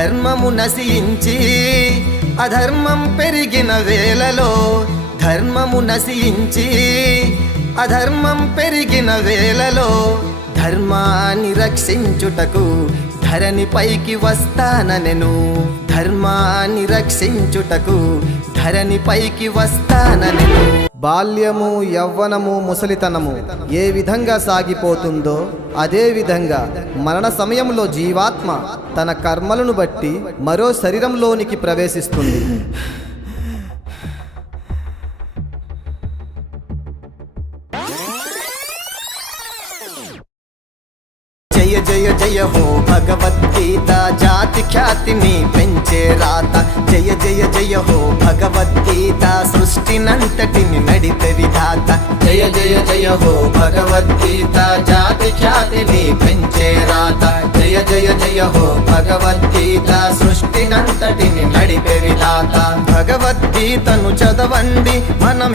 ధర్మము నశించి అధర్మం పెరిగిన వేళలో, ధర్మము నశించి అధర్మం పెరిగిన వేళలో, ధర్మాన్ని రక్షించుటకు ధరణి పైకి వస్తాననెను. ధర్మాన్ని రక్షించుటకు ధరణి పైకి వస్తాననెను. బాల్యము, యవ్వనము, ముసలితనము ఏ విధంగా సాగిపోతుందో అదే విధంగా మరణ సమయంలో జీవాత్మ తన కర్మలను బట్టి మరో శరీరంలోనికి ప్రవేశిస్తుంది. జయ జయ జయ హో భగవద్గీత, జాతి ఖ్యాతిని పెంచే రాత. జయ జయ జయ హో భగవద్గీత, సృష్టినంతటిని నడిపే విధాత. జయ జయ జయ హో భగవద్గీత, జాతి ఖ్యాతిని పెంచే రాత. జయ జయ జయ హో భగవద్గీత, సృష్టినంతటిని నడిపే విధాత. భగవద్గీతను చదవండి, మనం